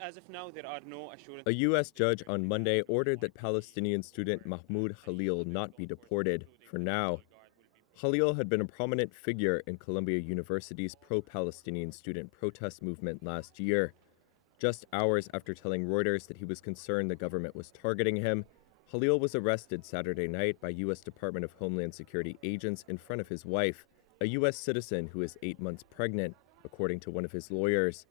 As of now, there are no assurances. A U.S. judge on Monday ordered that Palestinian student Mahmoud Khalil not be deported, for now. Khalil had been a prominent figure in Columbia University's pro-Palestinian student protest movement last year. Just hours after telling Reuters that he was concerned the government was targeting him, Khalil was arrested Saturday night by U.S. Department of Homeland Security agents in front of his wife, a U.S. citizen who is 8 months pregnant, according to one of his lawyers.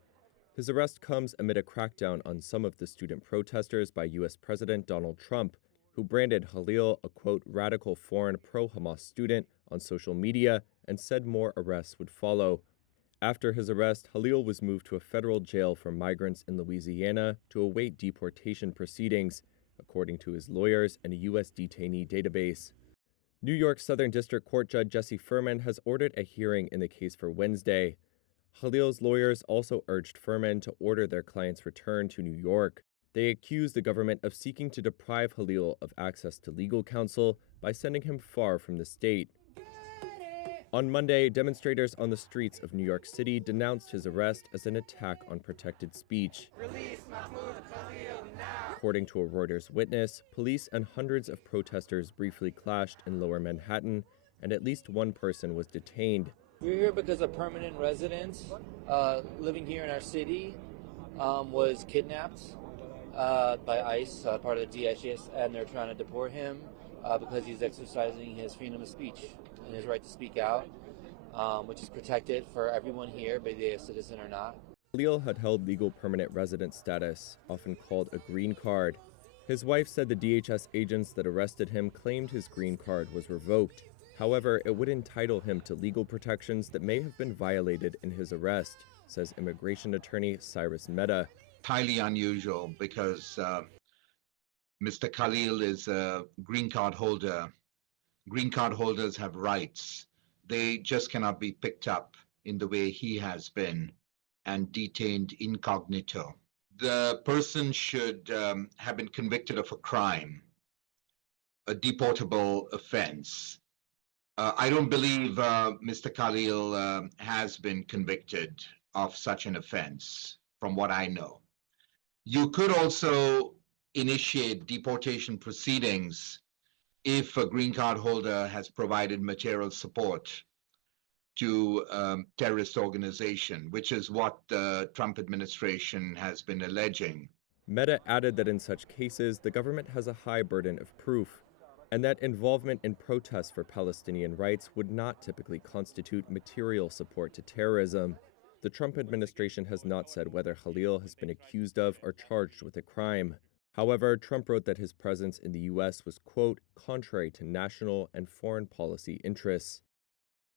His arrest comes amid a crackdown on some of the student protesters by U.S. President Donald Trump, who branded Khalil a, quote, radical foreign pro-Hamas student on social media and said more arrests would follow. After his arrest, Khalil was moved to a federal jail for migrants in Louisiana to await deportation proceedings, according to his lawyers and a U.S. detainee database. New York Southern District Court Judge Jesse Furman has ordered a hearing in the case for Wednesday. Khalil's lawyers also urged Furman to order their client's return to New York. They accused the government of seeking to deprive Khalil of access to legal counsel by sending him far from the state. On Monday, demonstrators on the streets of New York City denounced his arrest as an attack on protected speech. Release Mahmoud Khalil now. According to a Reuters witness, police and hundreds of protesters briefly clashed in Lower Manhattan, and at least one person was detained. We're here because a permanent resident living here in our city was kidnapped by ICE, part of the DHS, and they're trying to deport him because he's exercising his freedom of speech and his right to speak out, which is protected for everyone here, be they a citizen or not. Khalil had held legal permanent resident status, often called a green card. His wife said the DHS agents that arrested him claimed his green card was revoked. However, it would entitle him to legal protections that may have been violated in his arrest, says immigration attorney Cyrus Mehta. Highly unusual because Mr. Khalil is a green card holder. Green card holders have rights. They just cannot be picked up in the way he has been and detained incognito. The person should have been convicted of a crime, a deportable offense. I don't believe Mr. Khalil has been convicted of such an offense, from what I know. You could also initiate deportation proceedings if a green card holder has provided material support to terrorist organization, which is what the Trump administration has been alleging. Mehta added that in such cases, the government has a high burden of proof, and that involvement in protests for Palestinian rights would not typically constitute material support to terrorism. The Trump administration has not said whether Khalil has been accused of or charged with a crime. However, Trump wrote that his presence in the U.S. was, quote, contrary to national and foreign policy interests.